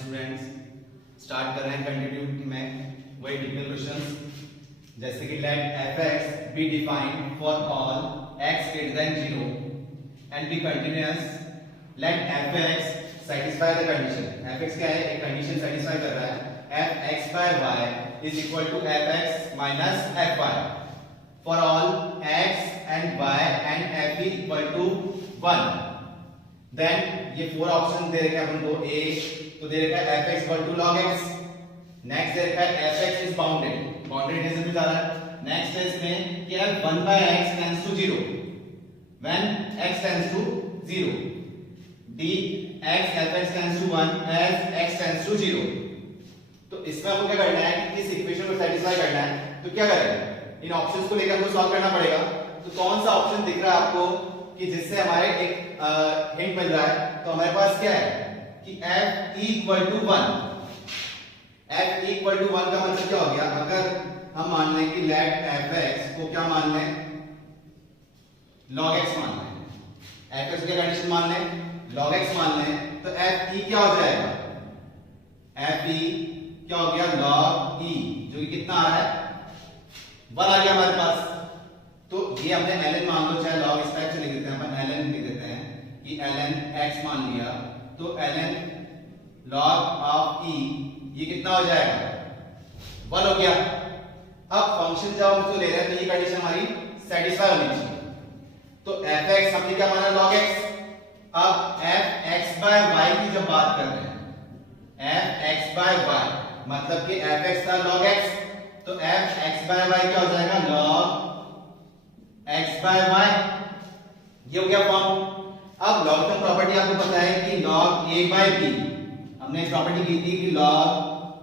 Students, start कर रहे हैं कंटिन्यूटी में वही टिपिकल क्वेश्चंस, जैसे कि let f(x) be defined for all x greater than 0 and be continuous. Let f(x) satisfy the condition. f(x) क्या है? एक कंडीशन सेटिस्फाई कर रहा है. f(x by y) is equal to f(x minus fy) for all x and y and f equal to 1. Then ये four option दे रखे हैं अपन को. ए तो दे रखा है f(x) equal to log x. Next दे रखा है f(x) is bounded. बाउंडेड कैसे भी जा रहा है. नेक्स्ट है इसमें कि 1 by x tends to 0 when x tends to 0. d x f(x) tends to 1 as x tends to 0. तो इसमें आपको क्या करना है कि इस इक्वेशन को सेटिस्फाई करना है. तो क्या करें, इन ऑप्शंस को लेकर हमको सॉल्व करना पड़ेगा. तो कौन सा ऑप्शन दिख रहा है आपको कि जिससे हमारे एक हिंट मिल रहा है. तो हमारे पास क्या है कि f equal to 1. f equal to 1 का मतलब क्या हो गया. अगर हम मान लें कि लेट f(x) को क्या मान लें, log x मान लें. f(x) की कंडीशन मान लें, log x मान लें, तो f e क्या हो जाएगा. f e क्या हो गया, log e, जो कि कितना आ रहा है 1 आ गया हमारे पास. तो ये हमने ln मान लो, चाहे log इस टाइप से लिख देते हैं अपन, ln लिख देते हैं कि ln x मान लिया. तो ln log ऑफ e ये कितना हो जाएगा 1 हो गया. अब फंक्शन जब हम इसको ले रहे हैं तो ये कंडीशन हमारी सेटिस्फाई होनी चाहिए. तो f(x) हमने क्या माना, log x. अब f(x by y) की जब बात कर रहे हैं, f(x by y) मतलब कि f(x) था log x, तो f(x by y) क्या हो जाएगा, log x by y. ये हो गया फॉर्म. अब लॉगरिथम प्रॉपर्टी आपको पता है कि log a by b, हमने प्रॉपर्टी की थी कि log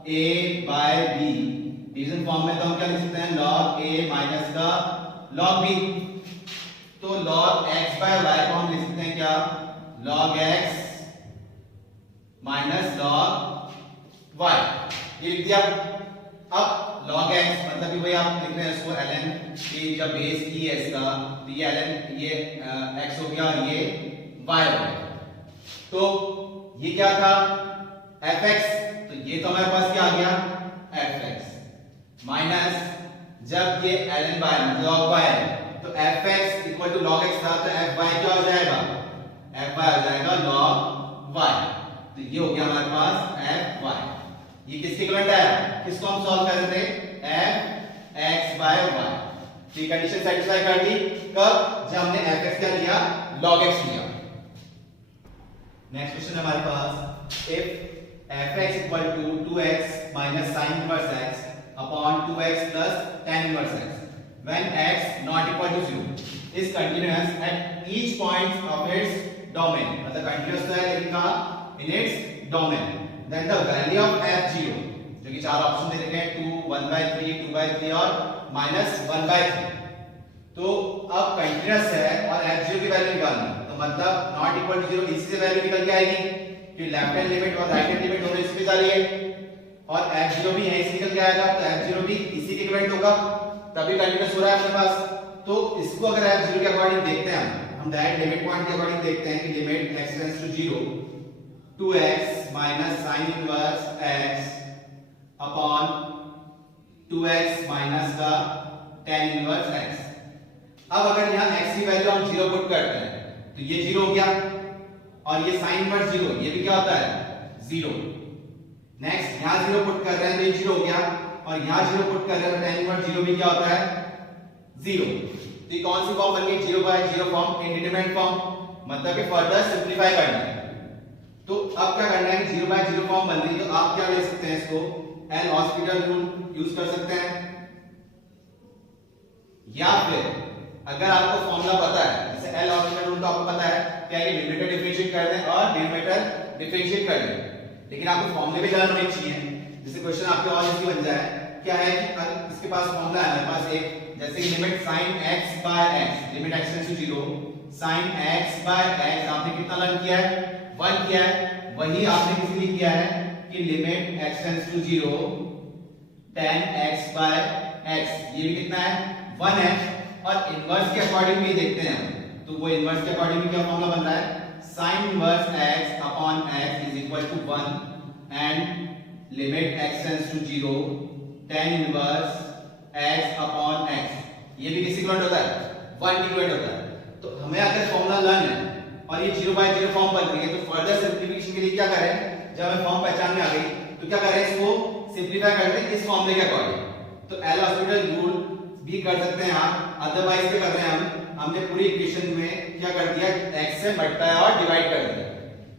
a by b. Division form में तो हम क्या लिख सकते हैं, log a minus का log b. तो log x by y को हम लिख सकते हैं क्या, log x minus log y. ये लिख दिया. अब log x मतलब कि भाई आप लिख रहे हैं इसको ln की जब बेस की है इसका, तो ये ln ये x हो गया, ये y हो गया. तो ये क्या था f(x), तो ये तो हमारे पास क्या आ गया f(x) माइनस जब ये ln y मतलब log y है, तो f(x) equal to log x था, तो fy क्या हो जाएगा, fy हो जाएगा log y. तो ये हो गया हमारे पास fy. ये किसके इक्विवेलेंट है, किसको हम सॉल्व कर रहे थे, f(x by y). तो ये कंडीशन सेटिस्फाई कर दी कब, जब हमने f(x) क्या लिया, log x लिया. नेक्स्ट क्वेश्चन है हमारे पास, if f(x) equal to 2x minus sin inverse x upon 2x plus tan inverse x when x not equal to 0 is continuous at each point of its domain. मतलब continuous तो है लेकिन कहां, in its domain. Then the value of f0, जो कि चार option दे रखे हैं, 2, 1/3, 2/3 और -1/3. तो अब कंटीन्यूअस है और f0 की वैल्यू निकालनी, तो मतलब नॉट इक्वल टू 0, इसी से वैल्यू निकल के आएगी कि लेफ्ट हैंड लिमिट और राइट हैंड लिमिट दोनों इसी पे जा रही है, और f0 भी यहीं से निकल के आएगा, तो f0 भी इसी के इक्विवेलेंट होगा, तभी कंटीन्यूअस हो रहा है अपने पास. तो इसको अगर f0 के अकॉर्डिंग देखते हैं, हम डायरेक्ट लिमिट पॉइंट के अकॉर्डिंग देखते हैं कि limit x tends to 0 2x minus sin inverse x upon 2x minus का tan inverse x. अब अगर यहाँ x की वैल्यू हम 0 पुट करते हैं तो ये 0 हो गया, और ये sin inverse 0, ये भी क्या होता है 0. नेक्स्ट यहाँ 0 पुट कर रहे हैं तो ये 0 हो गया, और यहाँ 0 पुट कर रहे हैं तो tan inverse 0 भी क्या होता है 0. तो ये कौन सी फॉर्म बन गई, 0/0 फॉर्म, इंडिटरमिनेट फॉर्म. मतलब कि फर्दर सिंपलीफाई करना है. तो अब क्या करना है कि 0/0 फॉर्म बन रही, तो आप क्या ले सकते हैं इसको, एल हॉस्पिटल रूल यूज कर सकते हैं, या फिर अगर आपको फॉर्मूला पता है, जैसे एल हॉस्पिटल रूल तो आपको पता है क्या, ये न्यूमरेटर डिफरेंशिएट कर दें और डिनोमिनेटर डिफरेंशिएट कर दें, लेकिन आपको फॉर्मूले भी जान होने चाहिए. जैसे क्वेश्चन आपके और इजी बन जाए, क्या है कि इसके पास फॉर्मूला है हमारे पास एक, जैसे कि limit sin x by x, limit x tends to 0 sin x by x, आपने कितना लर्न किया है, 1 किया है. वही आपने किस लिए किया है कि limit x tends to 0 tan x by x, ये भी कितना है 1 है. और इनवर्स के अकॉर्डिंग भी देखते हैं, तो वो इनवर्स के अकॉर्डिंग भी क्या फॉर्मूला बन रहा है, sin inverse x upon x is equal to 1 and limit x tends to 0 tan inverse x upon x, ये भी किसी इक्विवेलेंट होता है, 1 इक्विवेलेंट होता है। तो हमें अगर फॉर्मूला लर्न है और ये 0/0 फॉर्म बन गई है, तो फर्दर सिंपलीफिकेशन के लिए क्या करें, जब हमें फॉर्म पहचान में आ गई तो क्या करें, इसको सिंपलीफाई करते हैं इस फॉर्मूले के अकॉर्डिंग। तो एल हॉस्पिटल रूल भी कर सकते हैं आप, अदरवाइज क्या कर रहे हैं हमने पूरी इक्वेशन में क्या कर दिया, x से मल्टीप्लाई और डिवाइड कर दिया।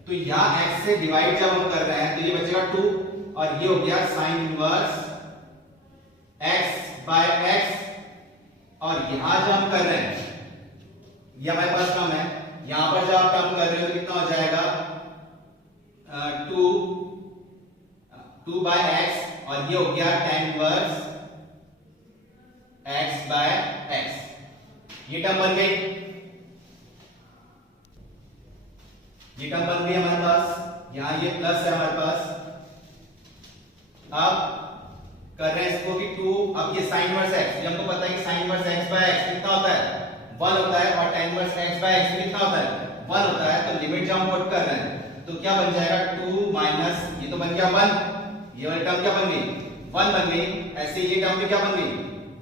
तो यहाँ x से डिवाइड जब हम कर रहे हैं तो ये बचेगा 2 और ये हो गया sin inverse x by x, और यहां जो हम कर रहे हैं ये हमारे पास टर्म है, यहां पर जब आप टर्म कर रहे हो तो कितना हो जाएगा 2 बाय x, और ये हो गया tan inverse x by x, ये टर्म बन गई, ये टर्म बन गई हमारे पास। यहां ये प्लस है हमारे पास। अब कर रहे हैं इसको कि 2, अब ये sin इनवर्स x, हमको पता है कि sin inverse x by x कितना होता है, 1 होता है, और tan inverse x by x कितना होता है, 1 होता है। तो लिमिट जब हम पुट कर रहे हैं तो क्या बन जाएगा 2 माइनस, ये तो बन गया 1, ये वाली टर्म क्या बन गई, 1 बन गई। ऐसे ये टर्म भी क्या बन गई,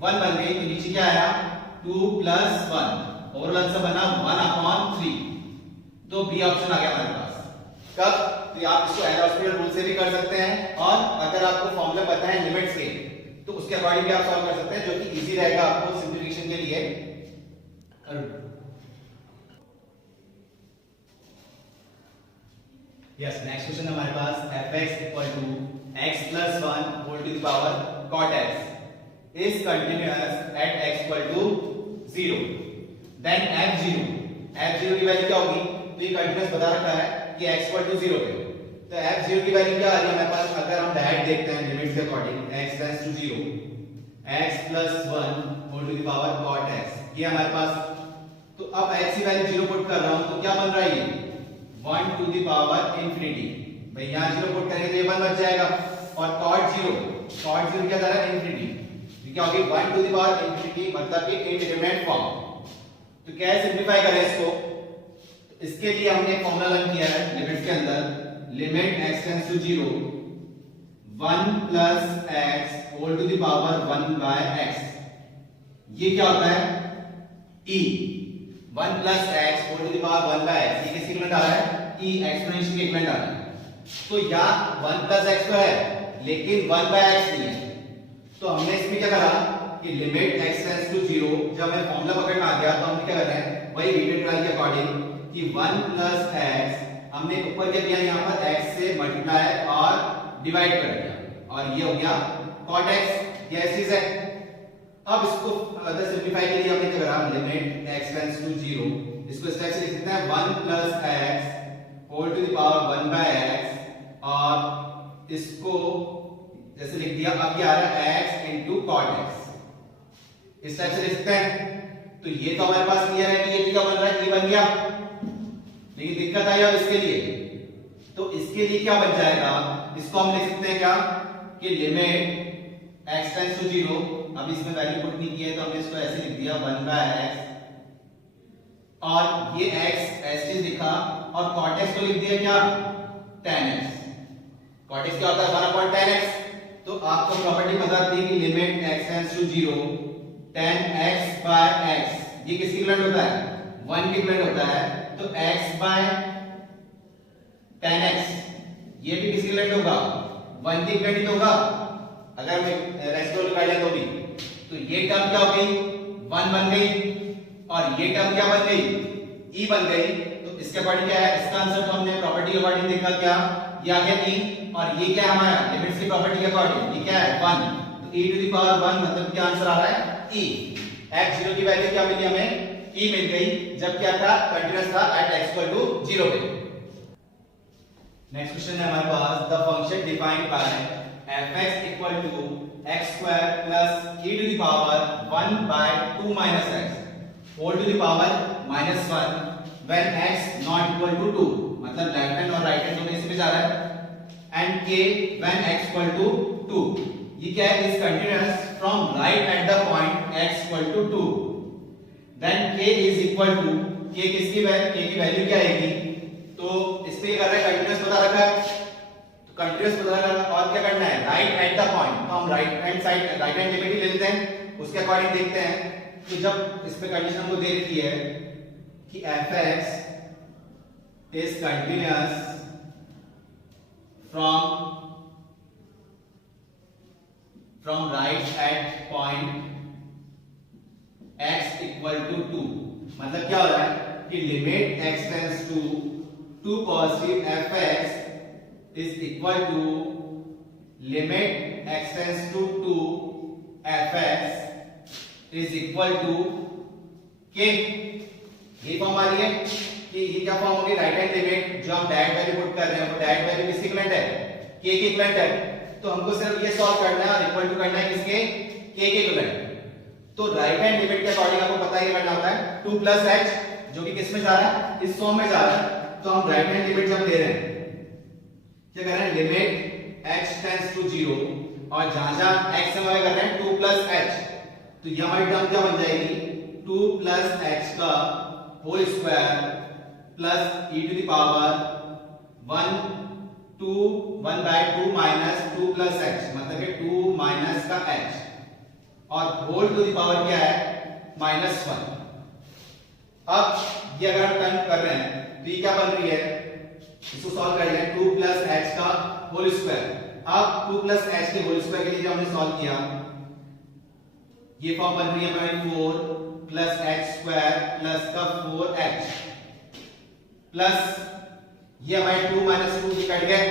1 बन गई। तो नीचे क्या आया 2 प्लस 1, ओवरऑल आंसर बना 1/3। तो बी ऑप्शन आ गया हमारे पास। कब, तो आप इसको एल हॉस्पिटल रूल से भी कर सकते हैं, और अगर आपको फॉर्मूला पता है लिमिट्स के तो उसके अकॉर्डिंग भी आप सॉल्व कर सकते हैं, जो कि इजी रहेगा आपको सिंपलीफिकेशन के लिए। यस, नेक्स्ट क्वेश्चन हमारे पास fx equal to x plus 1 whole to the power cot x is continuous at x equal to 0, then f0 की वैल्यू क्या होगी, तो ये कंटीन्यूअस बता रखा है कि x इक्वल टू 0 पे, तो f0 की वैल्यू क्या आ रही है हमारे पास, अगर हम डायरेक्ट देखते हैं लिमिट्स के according, x tends to 0 x plus 1 whole to the power cot x, ये हमारे पास। तो अब x की वैल्यू 0 पुट कर रहा हूं तो क्या बन रहा है, ये 1 टू द पावर इंफिनिटी, भाई यहां 0 पुट करेंगे तो ये 1 बच जाएगा, और cot 0 क्या कर रहा है, इंफिनिटी, तो क्या होगी 1 टू द पावर इंफिनिटी, मतलब कि इंडिटरमिनेट फॉर्म। तो कैसे सिंपलीफाई करें इसको, इसके लिए हमने एक फॉर्मूला लर्न किया है लिमिट्स के अंदर, limit x tends to 0 1 plus x whole to the power 1 by x, ये क्या होता है e, 1 plus x whole to the power 1 by x, ये किसके इक्विवेलेंट आ रहा है, e एक्सपोनेंशियल के इक्विवेलेंट आ रहा है। तो यहाँ 1 प्लस x तो है लेकिन 1 बाय x नहीं है, तो हमने इसमें क्या करा कि लिमिट x टेंड्स टू 0, जब हमें फॉर्मूला पकड़ में आ गया तो हम क्या कर रहे हैं, वही रीटेड ट्रायल के अकॉर्डिंग कि 1 प्लस x हमने ऊपर क्या दिया, यहाँ पर x से मल्टीप्लाई और डिवाइड कर दिया, और ये हो गया cot x, ये चीज है। अब इसको अदर सिंपलीफाई के लिए हमने क्या करा, लिमिट x टेंड्स टू 0, इसको इस टाइप से लिख सकते हैं 1 plus x whole to the power 1 by x, और इसको जैसे लिख दिया, अब ये आ रहा है x इनटू cot x, इस टाइप से लिख सकते हैं। तो ये तो हमारे पास क्लियर है कि ये क्या बन रहा है, ये बन गया, लेकिन दिक्कत आई अब इसके लिए, तो इसके लिए क्या बन जाएगा, इसको हम लिख सकते हैं क्या कि लिमिट x टेंड्स टू 0, अब इसमें वैल्यू पुट नहीं की है तो हमने इसको ऐसे लिख दिया 1 बाय x, और ये x ऐसे लिखा, और cot x को लिख दिया क्या tan x, cot x क्या होता है 1/tan x। तो आपको प्रॉपर्टी पता थी कि limit x tends to 0 tan x by x, ये किसके इक्विवेलेंट होता है, 1 के इक्विवेलेंट होता है, तो x बाय tan x ये भी किसके इक्विवेलेंट होगा, 1 के इक्विवेलेंट होगा, अगर मैं रेसिप्रोकल कर लें तो भी। तो ये टर्म क्या हो गई, 1 बन गई, और ये टर्म क्या बन गई, e बन गई। तो इसके अकॉर्डिंग क्या है, इसका आंसर तो हमने प्रॉपर्टी के अकॉर्डिंग देखा, क्या ये आ गया e, और ये क्या है हमारा लिमिट्स की प्रॉपर्टी के अकॉर्डिंग, ये क्या है 1, तो e टू द पावर 1, मतलब क्या आंसर आ रहा है e। f0 की वैल्यू क्या मिली हमें, e मिल गई, जब क्या था कंटीन्यूअस था एट x इक्वल टू 0 पे। नेक्स्ट क्वेश्चन है हमारे पास, the function defined by fx equal to x square plus e to the power 1 by 2 minus x whole to the power minus 1 when x not equal to 2, मतलब left hand और right hand दोनों इसी में जा रहा है, and k when x equal to 2, ये क्या है, is continuous from right at the point x equal to 2, then k is equal to, k किसकी वैल्यू, k की वैल्यू क्या आएगी, तो इसमें ये कर रहा है कंटीन्यूअस बता रखा है, तो कंटीन्यूअस पता लगा और क्या करना है, राइट एट द पॉइंट, तो हम right hand side right hand limit ही ले लेते हैं, उसके अकॉर्डिंग देखते हैं कि जब इस पे कंडीशन हमको दे रखी है कि fx is continuous from right at point x equal to 2, मतलब क्या हो रहा है कि limit x tends to 2 positive fx is equal to limit x tends to 2 fx is equal to k। ये फॉर्म आ रही है कि ये क्या फॉर्म होगी, राइट हैंड लिमिट जो हम डायरेक्ट वैल्यू पुट कर रहे हैं वो डायरेक्ट वैल्यू किसकी इक्विवेलेंट है, k के इक्विवेलेंट है, तो हमको सिर्फ ये सॉल्व करना है और इक्वल टू करना है किसके, k के इक्विवेलेंट। तो राइट हैंड लिमिट के अकॉर्डिंग आपको पता है ये करना होता है 2 प्लस h जो कि किस में जा रहा है, इस फॉर्म में जा रहा है, तो हम राइट हैंड लिमिट जब ले रहे हैं क्या कर रहे हैं, लिमिट x टेंड्स टू 0 और जहां-जहां x हम कर रहे हैं 2 प्लस h, तो ये हमारी टर्म क्या बन जाएगी 2 प्लस h का whole square plus e to the power 1 by 2 minus 2 plus h, मतलब कि 2 माइनस का h और होल टू द पावर क्या है -1। अब ये अगर हम टर्म कर रहे हैं तो ये क्या बन रही है, इसको सॉल्व कर लें 2 प्लस h का होल स्क्वायर। अब 2 प्लस h के होल स्क्वायर के लिए हमने सॉल्व किया, ये फॉर्म बन रही है हमारी 4 प्लस h स्क्वायर प्लस का 4h प्लस ये हमारे 2 माइनस 2 ये कट गए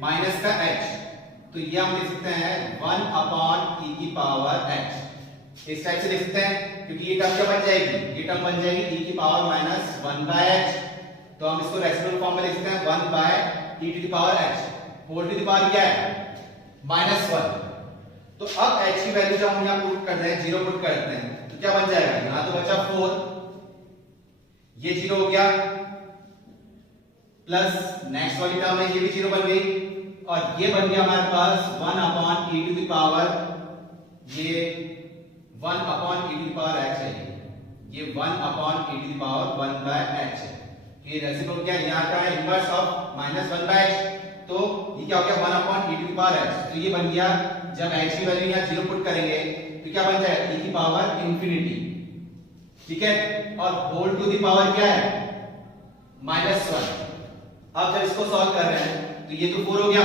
माइनस का h, तो ये हम लिख सकते हैं 1 अपॉन e की पावर h, इस टाइप से लिख सकते हैं क्योंकि ये टर्म क्या बन जाएगी, ये टर्म बन जाएगी e की पावर माइनस 1 बाय h, तो हम इसको रेसिप्रोकल फॉर्म में लिख सकते हैं 1 by e to the power h whole to the power क्या है -1। तो अब h की वैल्यू जब हम यहां पुट कर रहे हैं 0 पुट करते हैं तो क्या बन जाएगा, यहां तो बचा 4, ये 0 हो गया प्लस नेक्स्ट वाली टर्म है ये भी 0 बन गई और ये बन गया हमारे पास 1 upon e to the power, ये 1 upon e to the power h है, ये 1 upon e to the power 1 by h है, तो ये रेसिप्रोकल क्या यहां का है इनवर्स ऑफ -1 बाय h, तो ये क्या हो गया 1 upon e to the power h, तो ये बन गया जब h की वैल्यू यहां 0 पुट करेंगे तो क्या बन जाएगा e की पावर इंफिनिटी, ठीक है, और होल टू द पावर क्या है -1। अब जब इसको सॉल्व कर रहे हैं तो ये तो 4 हो गया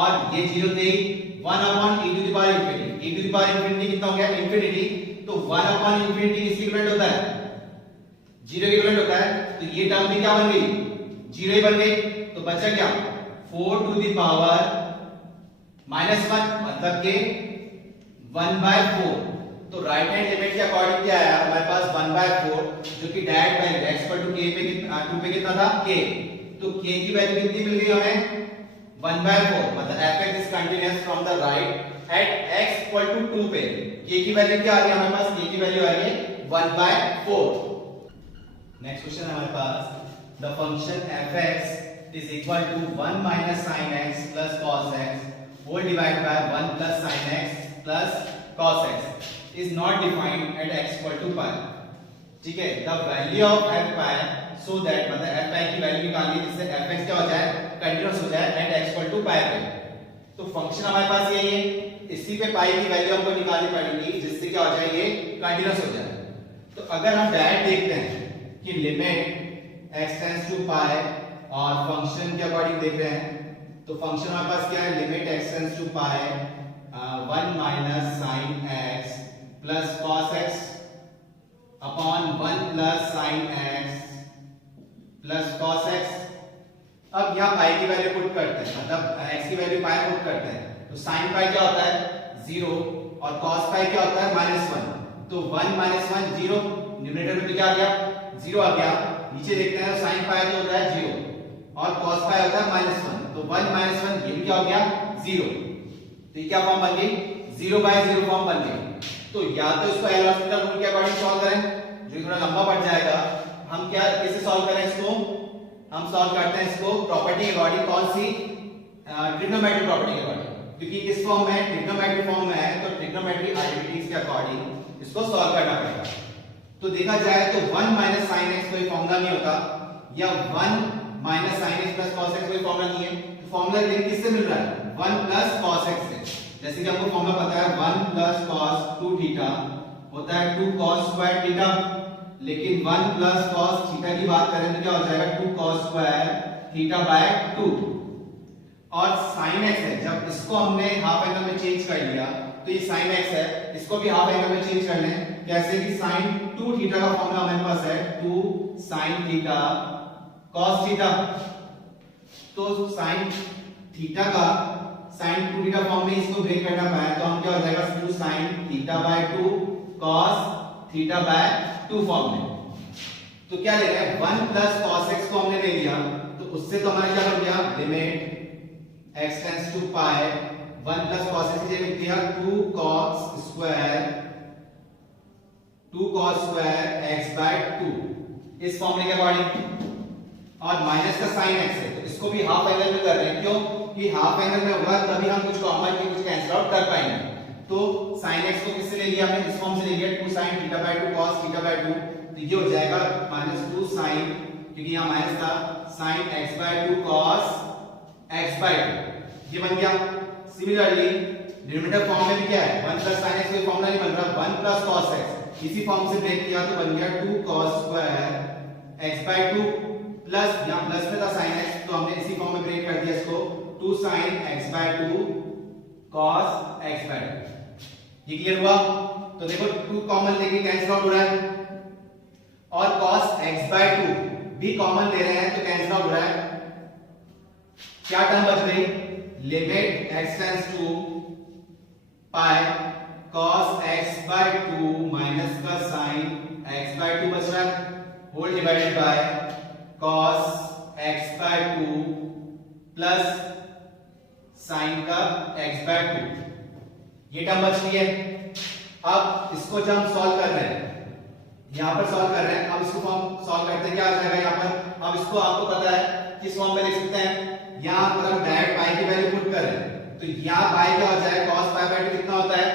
और ये 0 थे 1 upon e to the power infinity, e to the power infinity कितना हो गया इंफिनिटी, तो 1 अपॉन इंफिनिटी किसके इक्विवेलेंट होता है 0 के इक्विवेलेंट होता है, तो ये टर्म भी क्या बन गई 0 ही बन गई, तो बचा क्या 4 टू द पावर -1 मतलब के 1/4, तो राइट हैंड लिमिट के अकॉर्डिंग क्या आया हमारे पास 1/4 जो कि डायरेक्ट वैल्यू x पर टू k पे कितना 2 पे कितना था k, तो k की वैल्यू कितनी मिल गई हमें 1/4, मतलब fx is continuous from the right at x equal to 2 पे, k की वैल्यू क्या आ रही है हमारे पास, k की वैल्यू आ रही है 1/4। नेक्स्ट क्वेश्चन हमारे पास the function fx is equal to 1 minus sin x plus cos x whole divide by 1 plus sin x plus cos x is not defined at x equal to pi, ठीक है, the value of f pi so that मतलब f pi की value निकालनी है जिससे fx क्या हो जाए कंटीन्यूअस हो जाए at x equal to pi पे, तो फंक्शन हमारे पास यही है, इसी पे पाई की वैल्यू हमको निकालनी पड़ेगी जिससे क्या हो जाए ये कंटीन्यूअस हो जाए। तो अगर हम डायरेक्ट देखते हैं कि लिमिट x टेंड्स टू पाई और फंक्शन के अकॉर्डिंग देख रहे हैं तो फंक्शन हमारे पास क्या है limit x tends to pi 1 minus sin x plus cos x upon 1 plus sin x plus cos x। अब यहाँ पाई की वैल्यू पुट करते हैं, मतलब x की वैल्यू पाई पुट करते हैं, तो sin पाई क्या होता है 0 और cos पाई क्या होता है -1, तो 1 - 1 0, न्यूमरेटर में तो क्या आ गया 0 आ गया, नीचे देखते हैं sin पाई तो होता है 0 और cos पाई होता है -1, तो 1 - 1 ये भी क्या हो गया 0, तो ये क्या फॉर्म बन गई 0/0 फॉर्म बन गई। तो या तो इसको एल हॉस्पिटल रूल के अकॉर्डिंग सॉल्व करें जो थोड़ा लंबा पड़ जाएगा, हम क्या कैसे सॉल्व करें इसको, हम सॉल्व करते हैं इसको प्रॉपर्टी के अकॉर्डिंग, कौन सी ट्रिग्नोमेट्रिक प्रॉपर्टी के अकॉर्डिंग, क्योंकि किस फॉर्म में ट्रिग्नोमेट्रिक फॉर्म में है तो ट्रिग्नोमेट्रिक आइडेंटिटीज के अकॉर्डिंग इसको सॉल्व करना पड़ेगा। तो देखा जाए तो 1 माइनस sin x कोई फॉर्मूला नहीं होता या 1 minus sin x plus cos x कोई फॉर्मूला नहीं है, तो फॉर्मूला लिंक किससे मिल रहा है? 1 प्लस cos x से। जैसे कि आपको फॉर्मूला पता है 1 प्लस cos 2 थीटा होता है 2 cos स्क्वायर थीटा, लेकिन 1 प्लस cos थीटा की बात करें तो क्या हो जाएगा 2 cos स्क्वायर थीटा बाय 2। और sin x है, जब इसको हमने हाफ एंगल में चेंज कर लिया तो ये sin x है, इसको भी हाफ एंगल में चेंज कर लें। कैसे कि sin 2 थीटा का फॉर्मूला हमारे पास है 2 sin थीटा cos थीटा। तो sin थीटा का sin 2 थीटा फॉर्म में इसको ब्रेक करना पाए तो हम क्या हो जाएगा 2 sin theta bye 2 cos theta by 2 form में। तो क्या ले रहे हैं 1 प्लस cos x को हमने ले लिया तो उससे तो हमारा क्या बन गया limit x tends to pi 1 plus cos x की जगह लिख दिया 2 cos स्क्वायर x बाय 2 इस फॉर्मूले के अकॉर्डिंग। और माइनस का sin x है तो इसको भी हाफ एंगल में कर रहे हैं, क्यों कि हाफ एंगल में होगा तभी हम कुछ कॉमन की कुछ कैंसिल आउट कर पाएंगे। तो sin x को किससे ले लिया हमने? इस फॉर्म से ले लिया 2 sin theta bye 2 cos theta by 2, तो ये हो जाएगा -2 sin, क्योंकि यहां माइनस था, sin x by 2 cos x by 2 ये बन गया। सिमिलरली डिनोमिनेटर फॉर्म में भी क्या है 1 प्लस sin x कोई फॉर्मूला नहीं बन रहा, 1 प्लस cos x इसी फॉर्म से ब्रेक किया तो बन गया 2 cos square x by 2 plus यहां प्लस में था sin x तो हमने इसी फॉर्म में ब्रेक कर दिया इसको 2 sin x by 2 cos x by 2। ये क्लियर हुआ? तो देखो 2 कॉमन लेके कैंसिल आउट हो रहा है और cos x बाय 2 भी कॉमन ले रहे हैं तो कैंसिल आउट हो रहा है। क्या टर्म बच गई? Limit x tends to pi cos x by 2 minus का sin x बाय 2 बच रहा है whole divided by cos x by 2 plus sin का x बाय 2 ये टर्म बच रही है। अब इसको जब हम सॉल्व कर रहे हैं यहां पर सॉल्व कर रहे हैं, अब इसको फॉर्म सॉल्व करते हैं क्या आ जाएगा यहां पर? अब इसको आपको पता है किस फॉर्म में लिख सकते हैं, यहां पर हम डायरेक्ट पाई की वैल्यू पुट कर रहे हैं तो यहां पाई क्या हो जाएगा cos पाई बाय 2 कितना होता है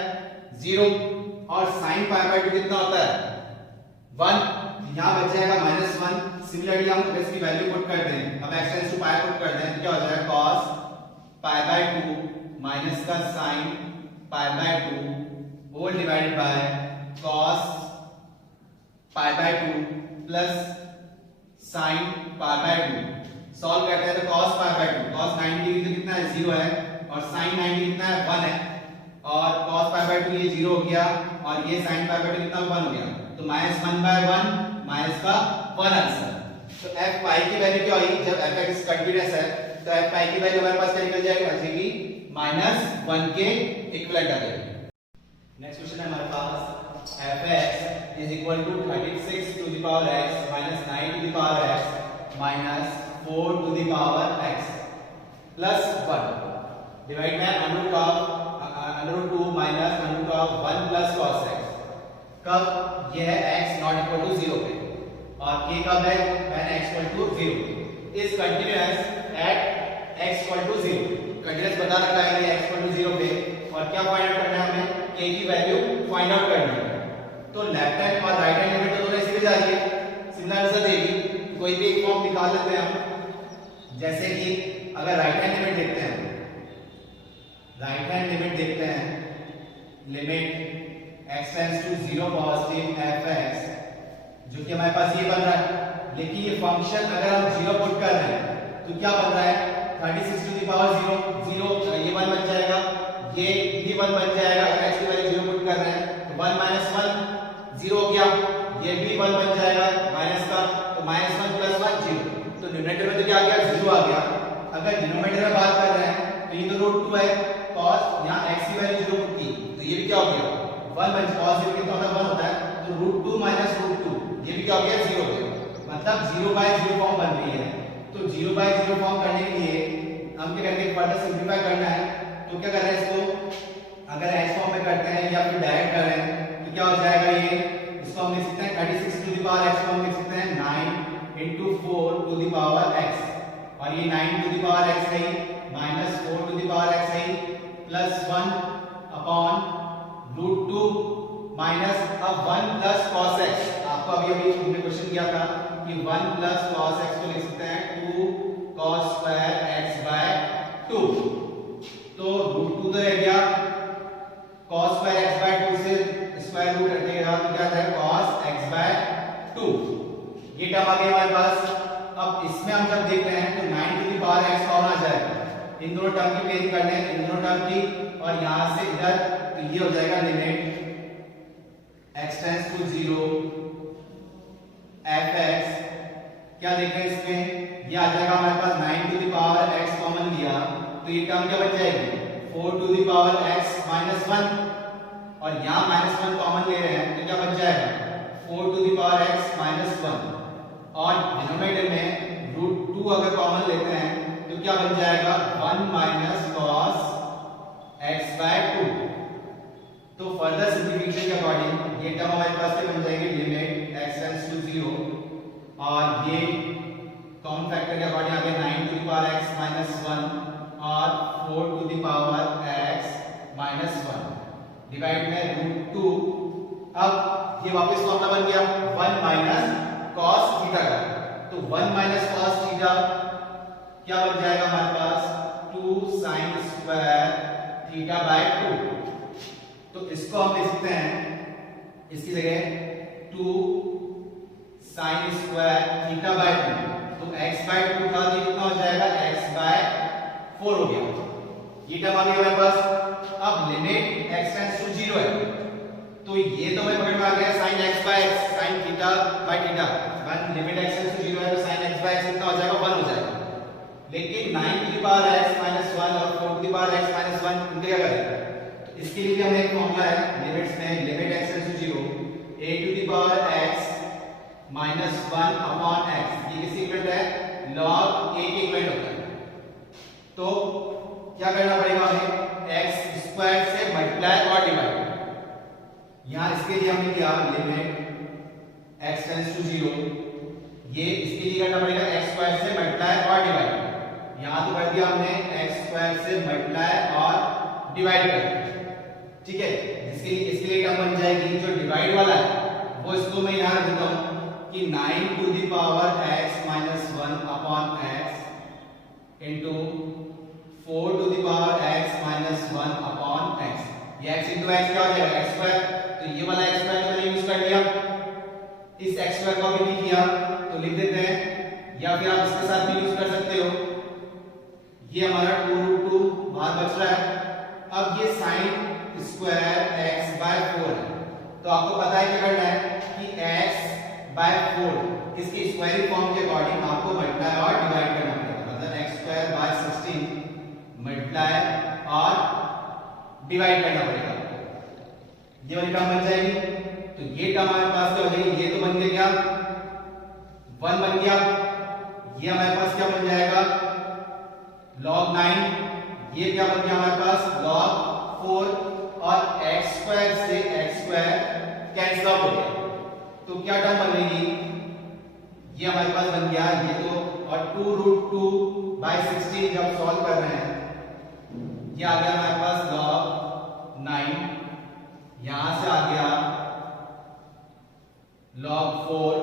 0 और sin पाई बाय 2 कितना होता है 1, यहां बच जाएगा -1। सिमिलरली हम इसकी वैल्यू पुट कर दें, अब x tends to pi put कर दें तो क्या हो जाएगा cos पाई बाय 2 माइनस का sin pi by 2 whole divided by cos pi by 2 plus sin pi by 2। Solve करते हैं तो cos pi by 2 cos 90 degree तो कितना है 0 है और sin 90 कितना है 1 है और cos पाई बाय 2 ये 0 हो गया और ये sin पाई बाय 2 कितना 1 हो गया तो -1 बाय 1 माइनस का 1 आंसर। तो f पाई की वैल्यू क्या होगी जब fx कंटीन्यूअस है तो f पाई की वैल्यू हमारे पास क्या निकल जाएगी बचेगी -1 के इक्विवेलेंट आ जाएगी। नेक्स्ट क्वेश्चन है हमारे पास fx is equal to 36 to the power x minus 9 to the power x minus 4 to the power x plus 1 divided by under root 2 minus under root of 1 plus cos x। कब यह है x not equal to 0 पे और k कब है when x equal to 0 is continuous at x equal to 0। Continuous बता रखा है ये x equal to 0 पे और क्या फाइंड आउट करना है हमें k की वैल्यू फाइंड आउट करनी है। तो लेफ्ट हैंड और राइट हैंड लिमिट तो दोनों इसी पे जा रही है, सिमिलर आंसर देगी। कोई भी एक फॉर्म निकाल लेते हैं हम, जैसे कि अगर राइट हैंड लिमिट देखते हैं limit x tends to 0 positive fx जो कि हमारे पास ये बन रहा है, लेकिन ये फंक्शन अगर हम 0 पुट कर रहे हैं तो क्या बन रहा है 36 टू द पावर 0 ये 1 बन जाएगा, ये भी 1 बन जाएगा। अगर x की वैल्यू 0 पुट कर रहे हैं तो 1 - 1 0 हो गया, ये भी 1 बन जाएगा माइनस का तो -1 + 1 0। तो न्यूमरेटर में तो क्या आ गया 0 आ गया। अगर डिनोमिनेटर में बात कर रहे हैं तो ये तो √2 है cos यहां x की वैल्यू 0 पुट की तो ये भी क्या हो गया 1 बन cos 0 कितना होता है 1 होता है तो √2 - √2 ये भी क्या हो गया 0 हो गया, मतलब 0/0 फॉर्म बन रही है। तो 0/0 फॉर्म करने के लिए हम क्या करेंगे फर्दर सिंपलीफाई करना है तो क्या कर रहे हैं इसको अगर x फॉर्म में करते हैं या फिर डायरेक्ट कर रहे हैं तो क्या हो जाएगा ये इसको हम लिख सकते हैं 36 टू द पावर x को हम लिख सकते हैं 9 * 4 टू द पावर x और ये 9 टू द पावर x है -4 टू द पावर x है +1 अपॉन √2 माइनस अब 1 प्लस cos x। आपको अभी हमने क्वेश्चन किया था कि 1 प्लस cos x को लिख सकते हैं 2 cos स्क्वायर x बाय ये टर्म आ गया हमारे पास। अब इसमें हम जब देख रहे हैं तो 9 to the power x common आ जाएगा, इन दोनों टर्म की पेयरिंग करने हैं, इन दोनों टर्म की, और यहां से इधर तो ये हो जाएगा limit x tends to 0 fx, क्या देख रहे हैं इसमें, ये आ जाएगा हमारे पास 9 to the power x common लिया तो ये टर्म क्या बच जाएगी 4 to the power x minus 1, और यहां माइनस 1 कॉमन ले रहे हैं तो क्या बच जाएगा 4 to the power x minus 1, और डिनोमिनेटर में रूट 2 अगर कॉमन लेते हैं तो क्या बन जाएगा 1 माइनस cos x बाय 2। तो फर्दर सिंप्लीफिकेशन के अकॉर्डिंग ये टर्म हमारे पास क्या बन जाएगी लिमिट x टेंड्स टू 0, और ये कॉमन फैक्टर के अकॉर्डिंग आ गया 9 to the power x minus 1 और 4 to the power x minus 1 divide में रूट 2। अब ये वापस फॉर्मूला बन गया 1 माइनस cos थीटा का, तो 1 माइनस cos थीटा क्या बन जाएगा हमारे पास 2 sin स्क्वायर थीटा बाय 2। तो इसको हम लिख सकते हैं इसकी जगह 2 sin स्क्वायर थीटा बाय 2, तो x बाय 2 था तो कितना हो जाएगा x बाय 4 हो गया, ये टर्म आ गया हमारे पास। अब लिमिट x टेंड्स टू 0 है तो ये तो हमें पकड़ में आ गया sin x by x sin theta by theta, limit x tends to 0 है तो sin x बाय x कितना हो जाएगा 1 हो जाएगा, लेकिन 9 to the power x minus 1 और 4 to the power x minus 1 इनके क्या करें, तो इसके लिए भी हमें एक फॉर्मूला है लिमिट्स में limit x tends to 0 a to the power x minus 1 upon x, ये किसकी इक्वल है log a की इक्वल होता है, तो क्या करना पड़ेगा हमें x स्क्वायर से मल्टीप्लाई और डिवाइड, यहां इसके लिए हमने किया लिमिट x टेंड्स टू 0, ये इसके लिए करना पड़ेगा x स्क्वायर से मल्टीप्लाई और डिवाइड, यहां तो कर दिया हमने x स्क्वायर से मल्टीप्लाई और डिवाइड कर दिया, ठीक है। इसके लिए क्या बन जाएगी जो डिवाइड वाला है वो इसको मैं यहां देता हूं कि 9 to the power x minus 1 upon x into 4 to the power x minus 1 upon x, ये x इनटू x क्या हो जाएगा x स्क्वायर, तो ये वाला x स्क्वायर तो मैंने यूज कर लिया, इस x स्क्वायर को भी किया तो लिख देते हैं, या फिर आप इसके साथ भी यूज कर सकते हो, ये हमारा 2√2 बाहर बच रहा है। अब ये sin स्क्वायर x बाय 4 है, तो आपको पता है क्या करना है कि x बाय 4 इसकी स्क्वायरिंग फॉर्म के अकॉर्डिंग आपको मल्टीप्लाई और डिवाइड करना पड़ेगा, मतलब x स्क्वायर बाय 16 मल्टीप्लाई और डिवाइड करना पड़ेगा, ये वाली टर्म बन जाएगी। तो ये टर्म हमारे पास क्या हो जाएगी, ये तो बन गया क्या 1 बन गया, ये हमारे पास क्या बन जाएगा log 9, ये क्या बन गया हमारे पास log 4, और x स्क्वायर से x स्क्वायर कैंसिल आउट हो गया, तो क्या टर्म बनेगी, ये हमारे पास बन गया ये तो, और 2√2 बाय 16 जब सॉल्व कर रहे हैं ये आ गया हमारे पास log 9, यहां से आ गया log 4,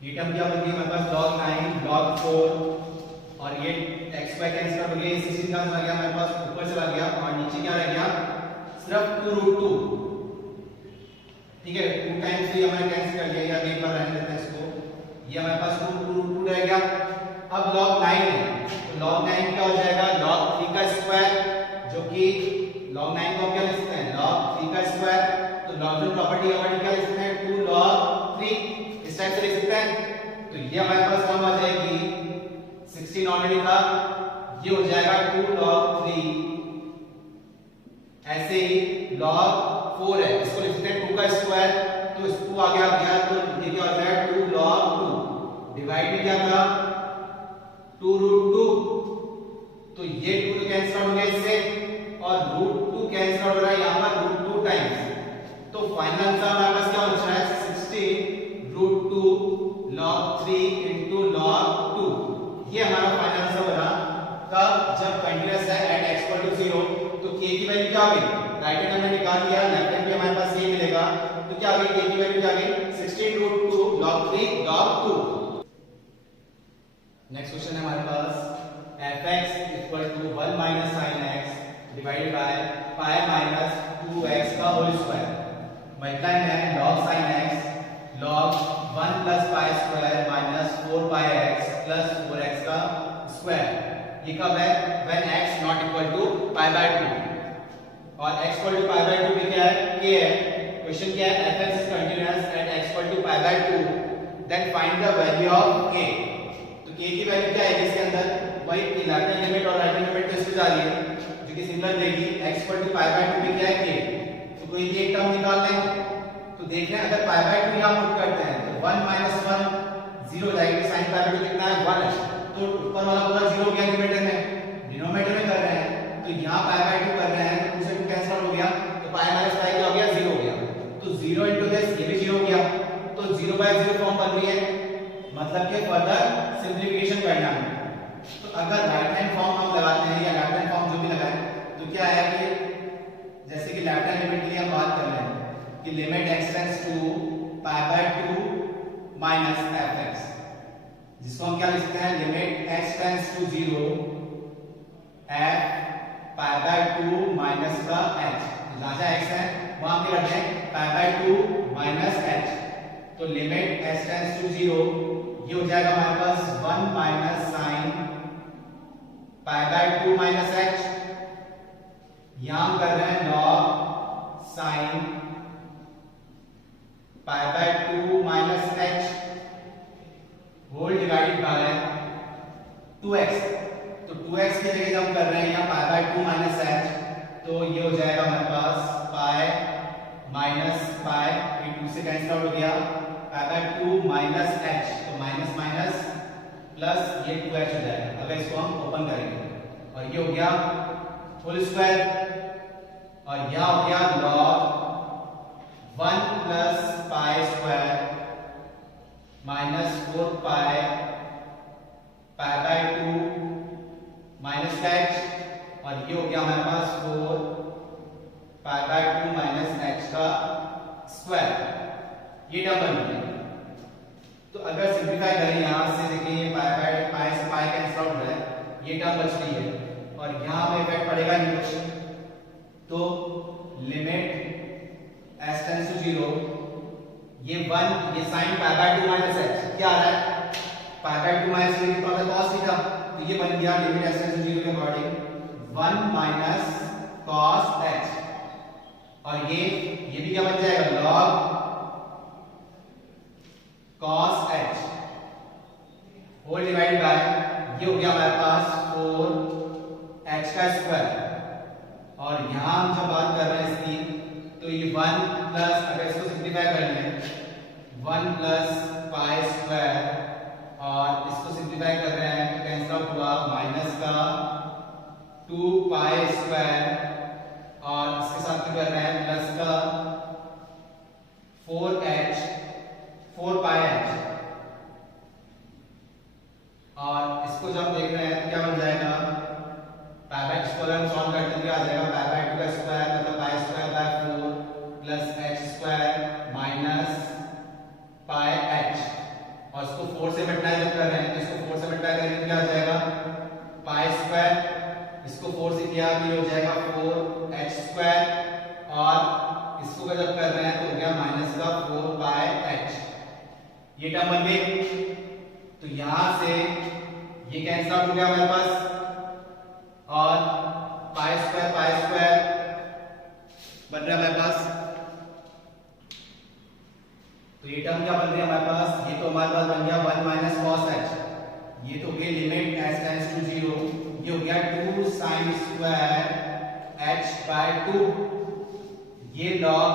ये टर्म क्या बन गई हमारे पास log 9 log 4, और ये x बाय कैंसिल हो गया, 16 का चला गया हमारे पास ऊपर चला गया, और नीचे क्या रह गया सिर्फ 2√2, ठीक है 2 टाइम्स ये हमने कैंसिल कर लिया, या एक बार रहने देते हैं इसको, ये हमारे पास 2√2 रह गया। अब log 9 है तो log 9 क्या हो जाएगा log 3 का स्क्वायर, जो कि log 9 को हम क्या लिख सकते हैं log 3 का स्क्वायर, तो लॉगरिथम प्रॉपर्टी अकॉर्डिंग क्या लिख सकते हैं 2 log 3 इस टाइप से लिख सकते हैं, तो ये हमारे पास फॉर्म आ जाएगी 16 ऑलरेडी था, ये हो जाएगा 2 log 3, ऐसे ही log 4 है इसको लिख सकते हैं 2 का स्क्वायर, तो इस 2 आगे आ गया तो ये क्या हो जाएगा 2 log 2, डिवाइड में क्या था 2√2, तो ये 2 तो कैंसिल आउट हो गया इससे, और √2 कैंसिल आउट हो रहा है यहां पर √2 टाइम्स, तो फाइनल आंसर हमारे पास क्या बच रहा है 16√2 log 3 into log 2, ये हमारा फाइनल आंसर बना। कब जब कंटीन्यूअस है एट x इक्वल टू 0, तो k की वैल्यू क्या आ गई, राइट हैंड हमने निकाल लिया, लेफ्ट हैंड पे हमारे पास ये मिलेगा, तो क्या आ गई k की वैल्यू क्या आ गई 16√2 log 3 log 2। नेक्स्ट क्वेश्चन है हमारे पास fx equal to 1 minus sin x divided by pi minus 2x का होल स्क्वायर, मल्टीप्लाई में है log sin x log 1 plus pi square minus 4 pi x plus 4x का square. ये कब है? when x not equal to pi by 2 और x equal to pi by 2 पे क्या है? k है। क्वेश्चन क्या है? f(x) is continuous at x equal to pi by 2 then find the value of k। तो k की वैल्यू क्या है इसके अंदर? वही लैटरल लिमिट और राइट लिमिट तो इसमें जा रही है जो कि सिमिलर देगी। x equal to pi by 2 पे क्या है? k। तो कोई भी एक टर्म निकाल लेंगे तो देख रहे हैं अगर pi by 2 यहां पुट करते हैं तो 1 minus 1 0 हो जाएगा। sin pi by 2 कितना है? 1 है। तो ऊपर वाला पूरा 0 हो गया न्यूमरेटर में, डिनोमिनेटर में कर रहे हैं तो यहां pi by 2 कर रहे हैं तो 2 से 2 कैंसिल हो गया तो pi minus pi क्या हो गया? 0 हो गया। तो 0 into this ये भी 0 हो गया तो 0 by 0 फॉर्म बन रही है, मतलब कि फर्दर सिंपलीफिकेशन करना है। तो अगर राइट हैंड फॉर्म हम लगाते हैं या लेफ्ट हैंड फॉर्म जो भी लगाएं तो क्या है कि जैसे कि लेफ्ट हैंड लिमिट के लिए हम बात कर रहे हैं कि limit x tends to pi by 2 minus fx, जिसको हम क्या लिखते हैं? Limit x tends to 0 f pi by 2 minus का h। जहां जहां x है वहां क्या रखते हैं? pi by 2 minus h। तो लिमिट x टेंड्स टू 0 ये हो जाएगा हमारे पास 1 minus sin pi by 2 minus h। यहां हम कर रहे हैं log sin pi by 2 minus h whole divided by 2x। तो 2x की जगह हम कर रहे हैं यहाँ pi by 2 minus h तो ये हो जाएगा हमारे पास pi minus pi, ये 2 से कैंसिल आउट हो गया, pi by 2 minus h तो माइनस माइनस प्लस ये 2h हो जाएगा अगर इसको हम ओपन करेंगे और ये हो गया होल स्क्वायर और यह हो गया log 1 plus pi square minus 4 pi pi by 2 minus h और ये हो गया हमारे पास 4 pi by 2 minus h का स्क्वायर। ये टर्म बन गया। तो अगर सिंपलीफाई करें यहां से देखिए ये pi से pi कैंसिल आउट हो रहा है, ये टर्म बच रही है और यहां पे इफेक्ट पड़ेगा नहीं कुछ। तो लिमिट s टेंड्स टू 0 ये 1 ये sin pi by 2 minus h क्या आ रहा है? pi by 2 minus h कितना होता है? cos theta. तो ये बन गया लिमिट s टेंड्स टू 0 के अकॉर्डिंग 1 minus cos h और ये भी क्या बन जाएगा? log cos h whole divided बाय ये हो गया हमारे पास 4h का स्क्वायर और यहां हम जब बात कर रहे हैं इसकी तो ये 1 प्लस अगर इसको सिंपलीफाई कर लें 1 प्लस पाई स्क्वायर और इसको सिंपलीफाई कर रहे हैं तो कैंसिल आउट हुआ माइनस का 2 पाई स्क्वायर और इसके साथ क्या कर रहे हैं प्लस का 4 पाई h और इसको जब देख रहे हैं तो क्या बन जाएगा? पाई बाय इसको अगर हम सॉल्व करते हैं क्या आ जाएगा? पाई बाय 2 का स्क्वायर मतलब pi square by 4 plus h square minus pi h और इसको 4 से मल्टीप्लाई जब कर रहे हैं तो इसको 4 से मल्टीप्लाई करेंगे तो क्या आ जाएगा? पाई स्क्वायर इसको 4 से किया तो ये हो जाएगा 4h स्क्वायर और इसको जब कर रहे हैं तो हो गया माइनस का 4 पाई h। ये टर्म बन गई। तो यहां से ये कैंसिल आउट हो गया हमारे पास और पाई स्क्वायर बन रहा है हमारे पास। तो ये टर्म क्या बन रही है हमारे पास? ये तो हमारे पास बन गया 1 minus cos h। ये तो गई लिमिट s टेंड्स टू 0 ये हो गया 2 sin स्क्वायर h by 2 ये log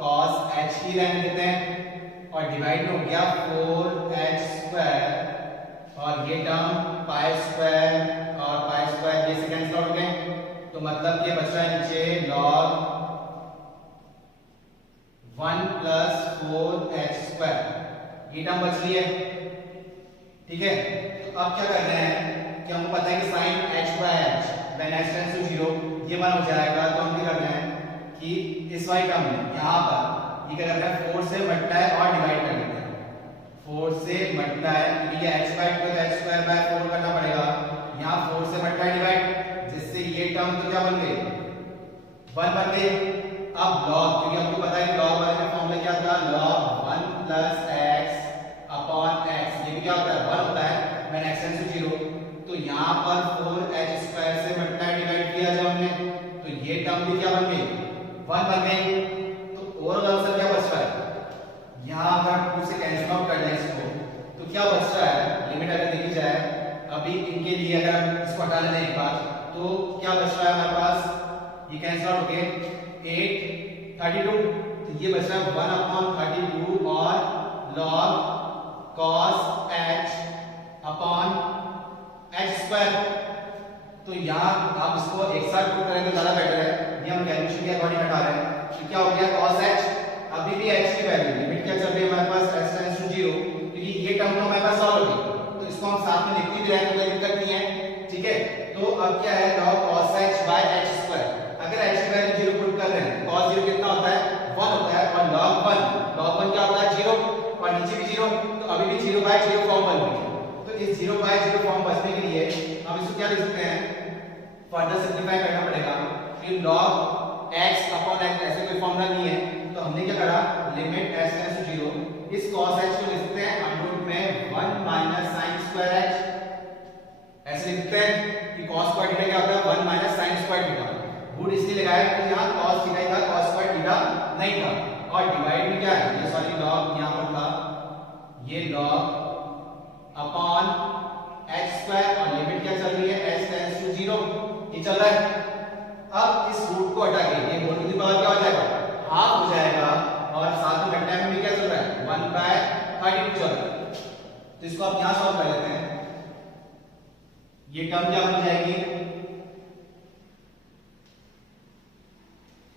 cos h की लाइन लेते हैं और डिवाइड हो गया 4h स्क्वायर और ये टर्म पाई स्क्वायर और पाई स्क्वायर ये से कैंसिल आउट हो गए तो मतलब ये बच रहा है नीचे log 1 plus 4h स्क्वायर ये टर्म बच रही है। ठीक है, तो अब क्या कर रहे हैं कि हमको पता है कि sin h by h when h tends to 0 ये 1 हो जाएगा। तो हम क्या कर रहे हैं कि इस वाली टर्म में यहाँ पर ये क्या कर रहे हैं 4 से मल्टीप्लाई और डिवाइड कर लेते हैं। 4 से मल्टीप्लाई क्योंकि ये h by 2 तो h स्क्वायर बाय 4 करना पड़ेगा। यहाँ 4 से मल्टीप्लाई डिवाइड जिससे ये टर्म तो क्या बन गई 1 बन गई। अब log क्योंकि हमको पता है कि log वाले में क्या होता है 1 होता है व्हेन x टेंड्स टू 0। तो यहाँ पर 4h स्क्वायर से मल्टीप्लाई डिवाइड किया जब हमने, तो ये टर्म भी क्या बन गई 1 बन गई। तो ओवरऑल आंसर क्या बच रहा है, यहाँ अगर 2 से कैंसिल आउट कर दें इसको तो क्या बच रहा है, लिमिट अगर देखी जाए अभी इनके लिए अगर हम इसको हटा लें एक बार तो क्या बच रहा है हमारे पास, ये कैंसिल आउट हो गए 8 32, तो ये बच रहा है 1/32 और log cos h upon h square. तो यहाँ आप इसको एक साथ पुट करें तो ज्यादा बेटर है, ये हम कैलकुलेशन के अकॉर्डिंग हटा रहे हैं। तो क्या हो गया cos h, अभी भी h की वैल्यू लिमिट क्या चल रही है हमारे पास h टेंड्स टू 0, क्योंकि ये टर्म तो हमारे पास सॉल्व हो गई, तो इसको हम साथ में लिख भी रहे हैं तो कोई दिक्कत नहीं है, ठीक है। तो अब क्या है log cos h by h square, अगर h की वैल्यू 0 पुट कर रहे हैं, cos 0 कितना होता है 1 होता है, और log 1 क्या होता है 0, और नीचे भी 0, तो अभी भी 0 by 0 फॉर्म बन गई। तो इस 0 by 0 फॉर्म बचने के लिए हम इसको क्या लिख सकते हैं, फर्दर सिंपलीफाई करना पड़ेगा। फिर log x अपॉन x, ऐसे कोई फॉर्मूला नहीं है, तो हमने क्या करा लिमिट h टेंड्स टू 0, इस cos h को लिख सकते हैं अंडर रूट में 1 माइनस sin स्क्वायर h, ऐसे लिखते हैं कि cos स्क्वायर थीटा क्या होता है 1 minus sin square theta. Root इसलिए लगाया कि यहाँ cos थीटा था, cos स्क्वायर थीटा नहीं था, और डिवाइड में क्या है, ये सॉरी log यहाँ पर था, ये log अपॉन h स्क्वायर, और लिमिट क्या चल रही है h टेंड्स टू 0, ये चल रहा है। अब इस रूट को हटा के ये होल टू द पावर क्या हो जाएगा हाफ हो जाएगा, और साथ में घंटा में भी क्या चल रहा है 1/32 चल रहा है। तो इसको आप यहां सॉल्व कर लेते हैं, ये टर्म क्या बन जाएगी,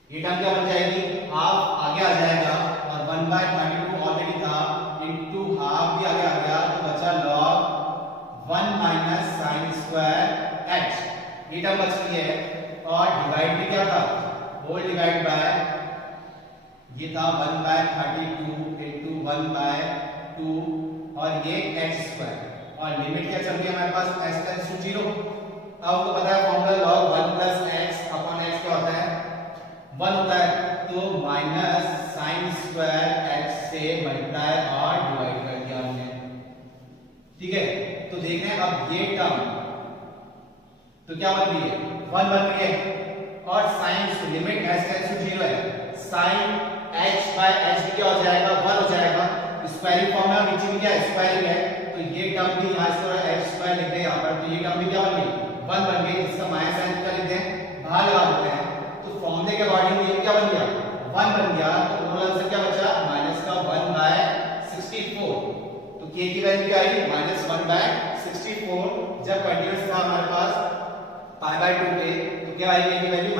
ये टर्म क्या बन जाएगी हाफ आगे आ जाएगा, और 1/32 ऑलरेडी था इनटू हाफ भी आगे आ गया, तो बचा log 1 minus sin square h, ये टर्म बच रही है। और डिवाइड भी क्या था होल डिवाइड बाय, ये था 1/32 इनटू 1/2, और ये h स्क्वायर, और लिमिट क्या चल रही है हमारे पास h टेंड्स टू 0। अब आपको पता है formula log 1 plus x upon x क्या होता है 1 होता है, तो माइनस sin स्क्वायर h से मल्टीप्लाई और डिवाइड कर दिया हमने, ठीक है। तो देख रहे हैं अब ये टर्म तो क्या बन रही है 1 बन रही है, और sin limit h tends to 0 है, sin h by h क्या हो जाएगा 1 हो जाएगा, स्क्वायरिंग फॉर्मूला नीचे भी क्या है स्क्वायरिंग है, तो ये टर्म भी यहाँ से h स्क्वायर लिख दें यहाँ पर, तो ये टर्म भी क्या बन गई 1 बन गई, इसका माइनस साइन क्या लिख दें बाहर लगा देते हैं, तो फॉर्मूले के अकॉर्डिंग ये क्या बन गया 1 बन गया, तो ओवरऑल आंसर क्या बचा माइनस का 1/64। तो k की वैल्यू क्या आई -1/64, जब कंटीन्यूअस था हमारे पास π/2 पे, तो क्या आएगी की वैल्यू